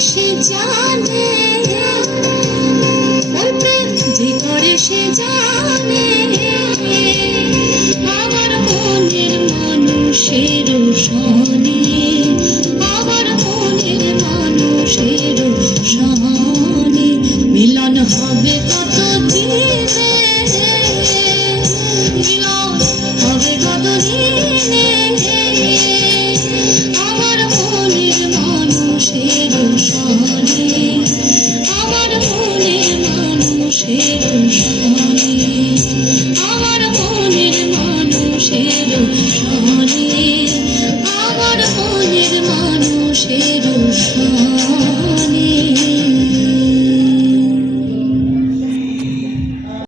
谁家 Krishna.